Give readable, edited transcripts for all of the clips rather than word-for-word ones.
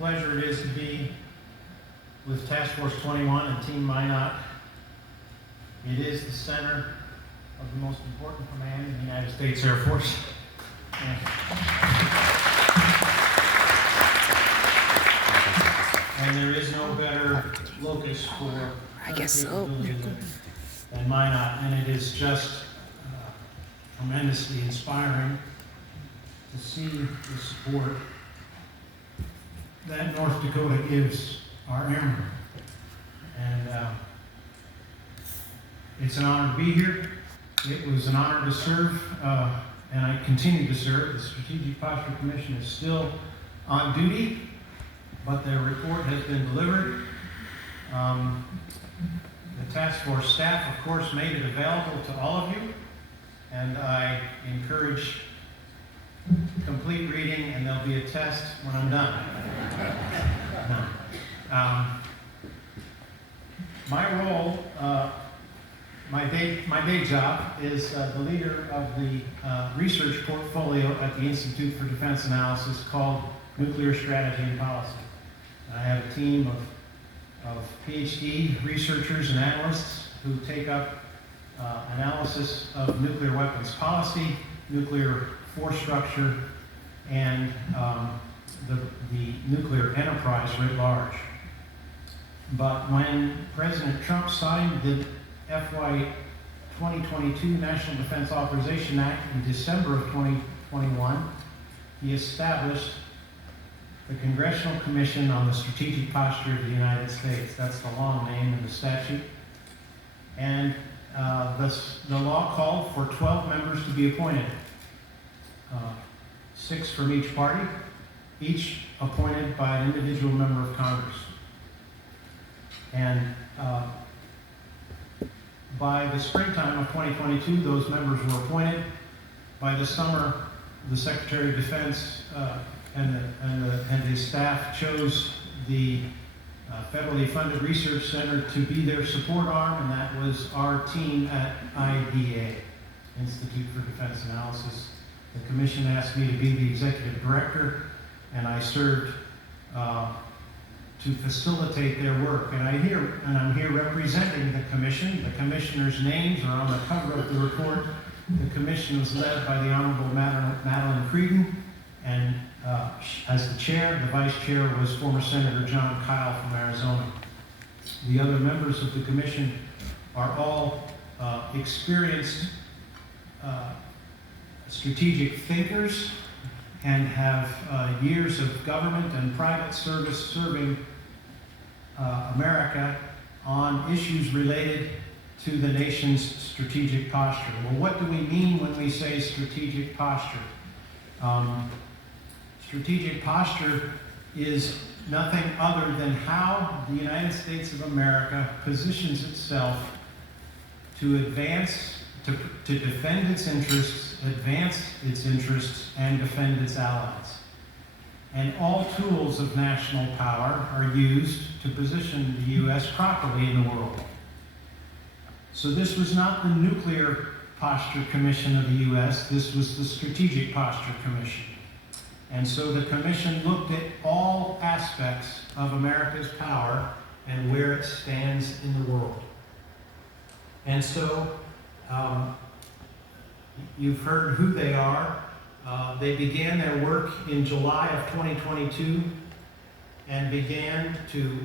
pleasure it is to be with Task Force 21 and Team Minot. It is the center of the most important command in the United States Air Force. And there is no better locus for than Minot, and it is just tremendously inspiring to see the support that North Dakota gives our airmen. And it's an honor to be here. It was an honor to serve, and I continue to serve. The Strategic Posture Commission is still on duty, but their report has been delivered. The task force staff, of course, made it available to all of you, and I encourage complete reading, and there'll be a test when I'm done. My role, my day job is the leader of the research portfolio at the Institute for Defense Analysis called Nuclear Strategy and Policy. I have a team of PhD researchers and analysts who take up analysis of nuclear weapons policy, nuclear force structure, and the nuclear enterprise writ large. But when President Trump signed the FY 2022 National Defense Authorization Act in December of 2021, he established the Congressional Commission on the Strategic Posture of the United States. That's the long name in the statute. And the law called for 12 members to be appointed, 6 from each party, each appointed by an individual member of Congress. And by the springtime of 2022, those members were appointed. By the summer, the Secretary of Defense and his staff chose the federally funded research center to be their support arm, and that was our team at IDA, Institute for Defense Analysis. The commission asked me to be the executive director, and I served to facilitate their work. And I'm here representing the commission. The commissioners' names are on the cover of the report. The commission was led by the Honorable Madeline Creedon, and as the chair, the vice chair was former Senator John Kyle from Arizona. The other members of the commission are all experienced strategic thinkers and have years of government and private service serving America on issues related to the nation's strategic posture. Well, what do we mean when we say strategic posture? Strategic posture is nothing other than how the United States of America positions itself to advance, to defend its interests, advance its interests, and defend its allies. And all tools of national power are used to position the U.S. properly in the world. So this was not the Nuclear Posture Commission of the U.S., this was the Strategic Posture Commission. And so the commission looked at all aspects of America's power and where it stands in the world. And so you've heard who they are. They began their work in July of 2022 and began to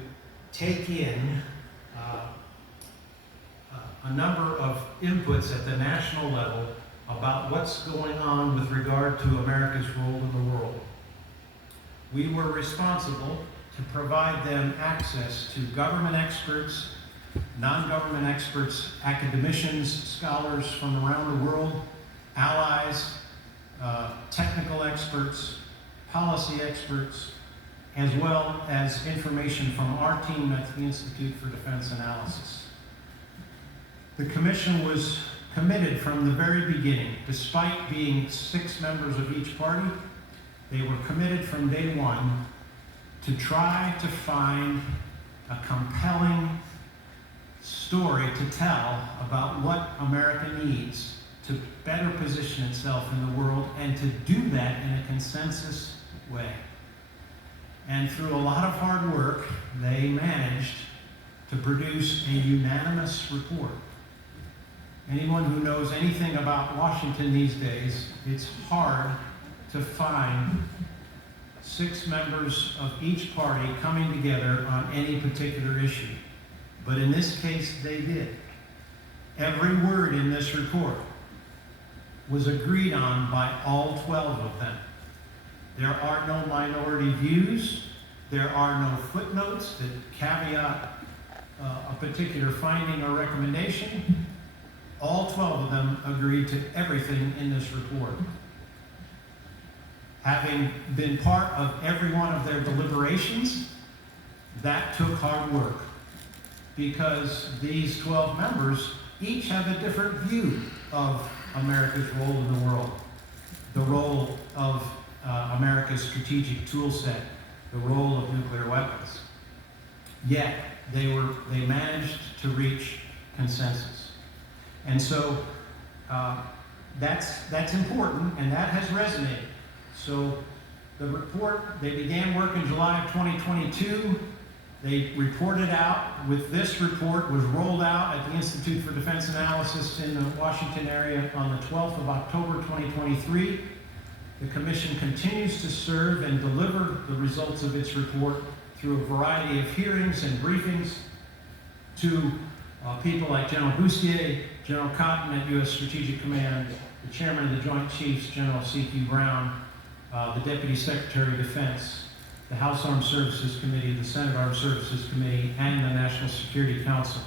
take in a number of inputs at the national level about what's going on with regard to America's role in the world. We were responsible to provide them access to government experts, non-government experts, academicians, scholars from around the world, allies, technical experts, policy experts, as well as information from our team at the Institute for Defense Analysis. The commission was committed from the very beginning. Despite being 6 members of each party, they were committed from day one to try to find a compelling story to tell about what America needs to better position itself in the world, and to do that in a consensus way. And through a lot of hard work, they managed to produce a unanimous report. Anyone who knows anything about Washington these days, it's hard to find 6 members of each party coming together on any particular issue. But in this case, they did. Every word in this report was agreed on by all 12 of them. There are no minority views. There are no footnotes that caveat a particular finding or recommendation. All 12 of them agreed to everything in this report. Having been part of every one of their deliberations, that took hard work, because these 12 members each have a different view of America's role in the world, the role of America's strategic tool set, the role of nuclear weapons. Yet, they managed to reach consensus. And so, that's important, and that has resonated. So, the report, they began work in July of 2022. They reported out with this report, was rolled out at the Institute for Defense Analysis in the Washington area on the 12th of October 2023. The Commission continues to serve and deliver the results of its report through a variety of hearings and briefings to people like General Bustier, General Cotton at U.S. Strategic Command, the Chairman of the Joint Chiefs, General C.P. Brown, the Deputy Secretary of Defense, the House Armed Services Committee, the Senate Armed Services Committee, and the National Security Council.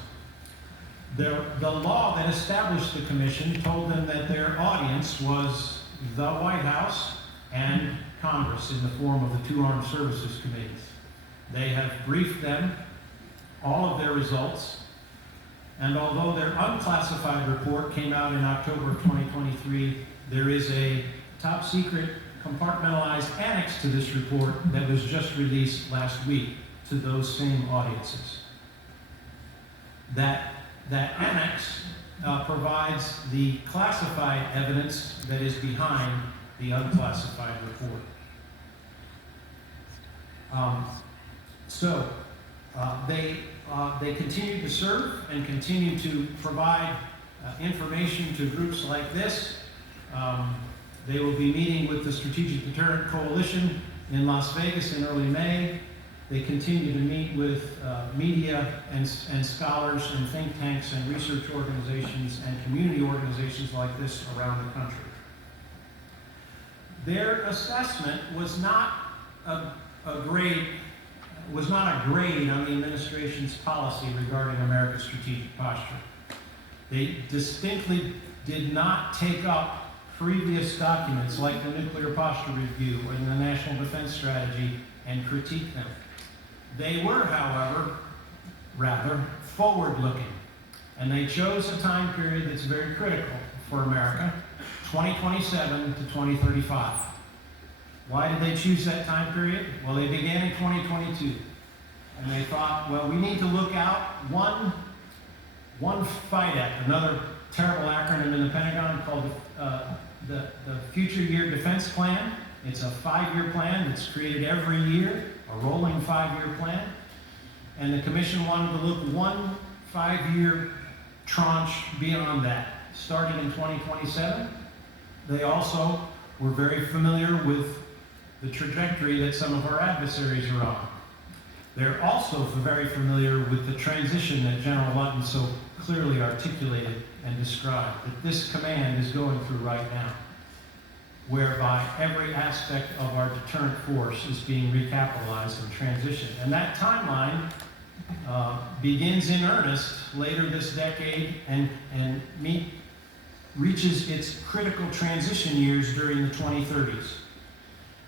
The law that established the Commission told them that their audience was the White House and Congress in the form of the 2 Armed Services Committees. They have briefed them all of their results, and although their unclassified report came out in October of 2023, there is a top secret compartmentalized annex to this report that was just released last week to those same audiences. That annex provides the classified evidence that is behind the unclassified report. They continue to serve and continue to provide information to groups like this. They will be meeting with the Strategic Deterrent Coalition in Las Vegas in early May. They continue to meet with media and scholars and think tanks and research organizations and community organizations like this around the country. Their assessment was not a grade on the administration's policy regarding America's strategic posture. They distinctly did not take up previous documents like the Nuclear Posture Review and the National Defense Strategy and critique them. They were, however, rather forward-looking, and they chose a time period that's very critical for America, 2027 to 2035. Why did they choose that time period? Well, they began in 2022, and they thought, well, we need to look out one FIDEP, another terrible acronym in the Pentagon called the Future Year Defense Plan. It's a 5-year plan that's created every year, a rolling 5-year plan. And the Commission wanted to look 1 5-year tranche beyond that, starting in 2027. They also were very familiar with the trajectory that some of our adversaries are on. They're also very familiar with the transition that General Lutton so clearly articulated and described, that this command is going through right now, whereby every aspect of our deterrent force is being recapitalized and transitioned. And that timeline begins in earnest later this decade and reaches its critical transition years during the 2030s.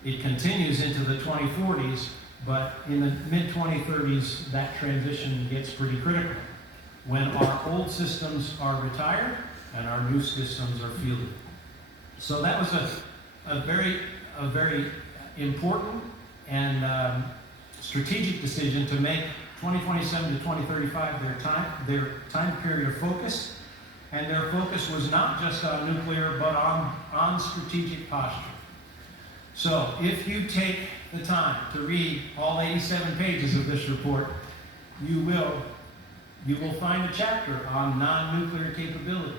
It continues into the 2040s, but in the mid-2030s, that transition gets pretty critical, when our old systems are retired and our new systems are fielded. So that was a very important and strategic decision to make 2027 to 2035 their time period of focus, and their focus was not just on nuclear, but on strategic posture. So if you take the time to read all 87 pages of this report, you will find a chapter on non-nuclear capabilities.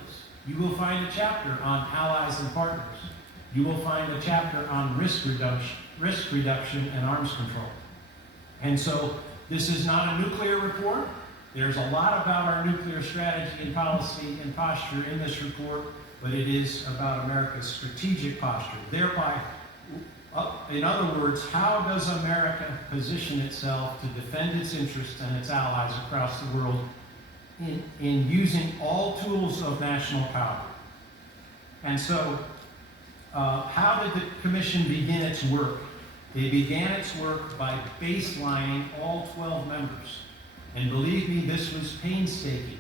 You will find a chapter on allies and partners. You will find a chapter on risk reduction and arms control. And so this is not a nuclear report. There's a lot about our nuclear strategy and policy and posture in this report, but it is about America's strategic posture. Thereby, in other words, how does America position itself to defend its interests and its allies across the world in using all tools of national power? And so, how did the Commission begin its work? They began its work by baselining all 12 members. And believe me, this was painstaking,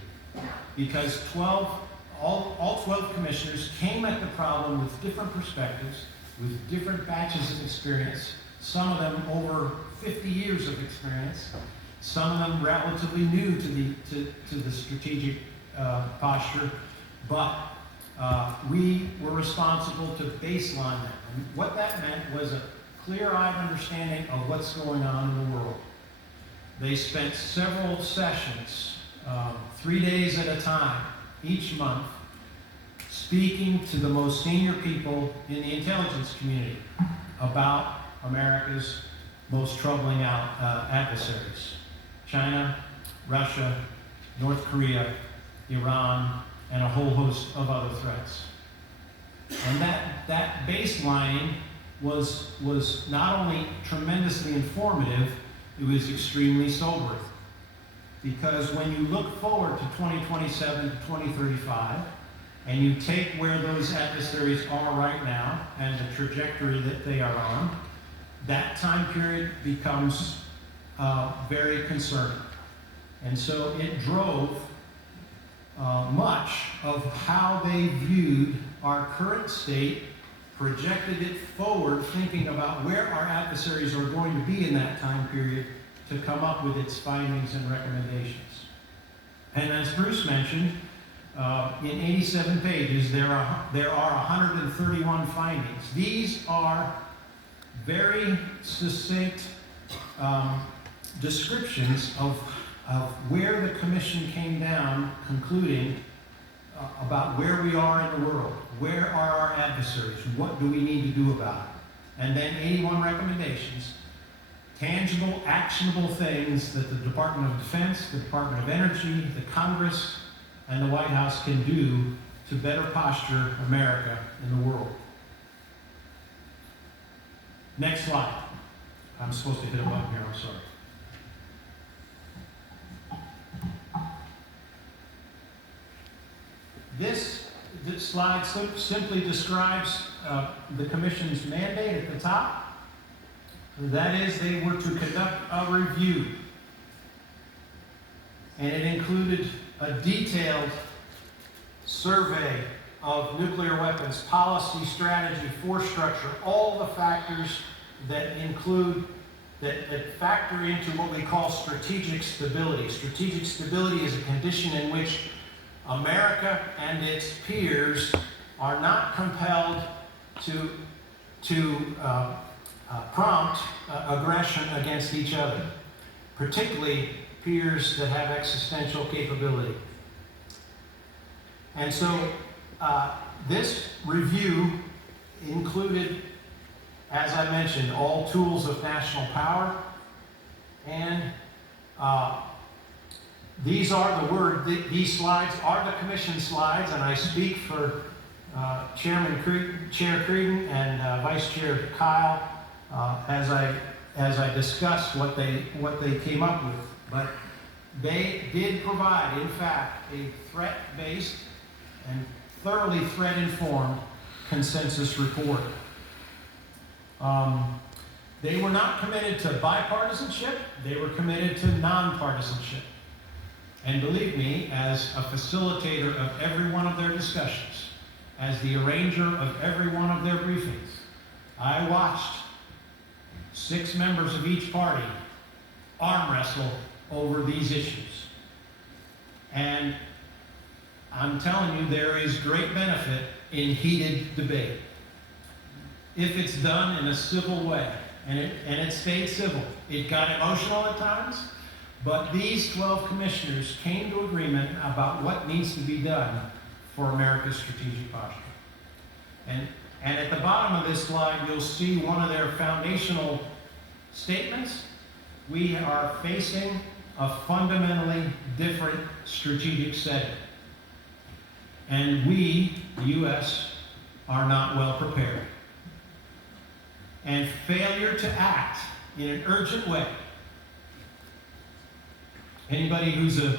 because all 12 commissioners came at the problem with different perspectives, with different batches of experience, some of them over 50 years of experience, some of them relatively new to the strategic posture, but we were responsible to baseline them. And what that meant was a clear-eyed understanding of what's going on in the world. They spent several sessions, 3 days at a time, each month, speaking to the most senior people in the intelligence community about America's most troubling adversaries: China, Russia, North Korea, Iran, and a whole host of other threats. And that baselining was not only tremendously informative, it was extremely sobering. Because when you look forward to 2027 to 2035, and you take where those adversaries are right now and the trajectory that they are on, that time period becomes very concerning. And so it drove much of how they viewed our current state, projected it forward, thinking about where our adversaries are going to be in that time period to come up with its findings and recommendations. And as Bruce mentioned, in 87 pages, there are 131 findings. These are very succinct descriptions of where the Commission came down, concluding about where we are in the world, where are our adversaries, what do we need to do about it, and then 81 recommendations, tangible, actionable things that the Department of Defense, the Department of Energy, the Congress, and the White House can do to better posture America in the world. Next slide. I'm supposed to hit a button here, I'm sorry. This slide simply describes the Commission's mandate at the top. That is, they were to conduct a review. And it included a detailed survey of nuclear weapons policy, strategy, force structure, all the factors that factor into what we call strategic stability. Strategic stability is a condition in which America and its peers are not compelled to prompt aggression against each other, particularly peers that have existential capability. And so this review included, as I mentioned, all tools of national power, and these slides are the Commission slides, and I speak for Chair Creedon and Vice Chair Kyle as I discuss what they came up with. But they did provide, in fact, a threat-based and thoroughly threat-informed consensus report. They were not committed to bipartisanship, they were committed to nonpartisanship. And believe me, as a facilitator of every one of their discussions, as the arranger of every one of their briefings, I watched 6 members of each party arm wrestle over these issues. And I'm telling you, there is great benefit in heated debate. if it's done in a civil way. And it stayed civil. It got emotional at times, but these 12 commissioners came to agreement about what needs to be done for America's strategic posture. And at the bottom of this slide, you'll see one of their foundational statements. We are facing a fundamentally different strategic setting. And we, the U.S., are not well prepared. And failure to act in an urgent way. Anybody who's an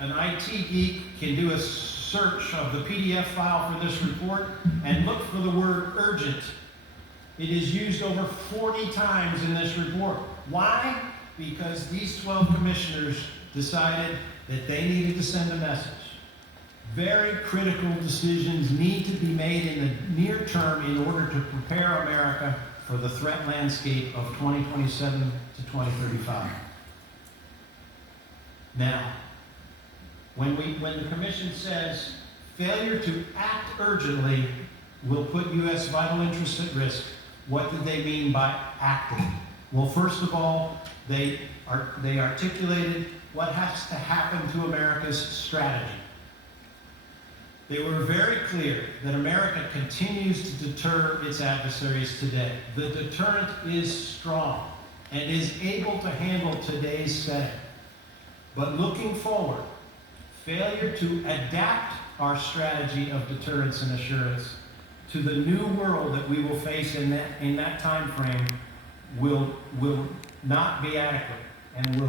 IT geek can do a search of the PDF file for this report and look for the word urgent. It is used over 40 times in this report. Why? Because these 12 commissioners decided that they needed to send a message. Very critical decisions need to be made in the near term in order to prepare America for the threat landscape of 2027 to 2035. Now, when the Commission says failure to act urgently will put U.S. vital interests at risk, what did they mean by acting? Well, first of all, they articulated what has to happen to America's strategy. They were very clear that America continues to deter its adversaries today. The deterrent is strong and is able to handle today's setting. But looking forward, failure to adapt our strategy of deterrence and assurance to the new world that we will face in that time frame will not be adequate and will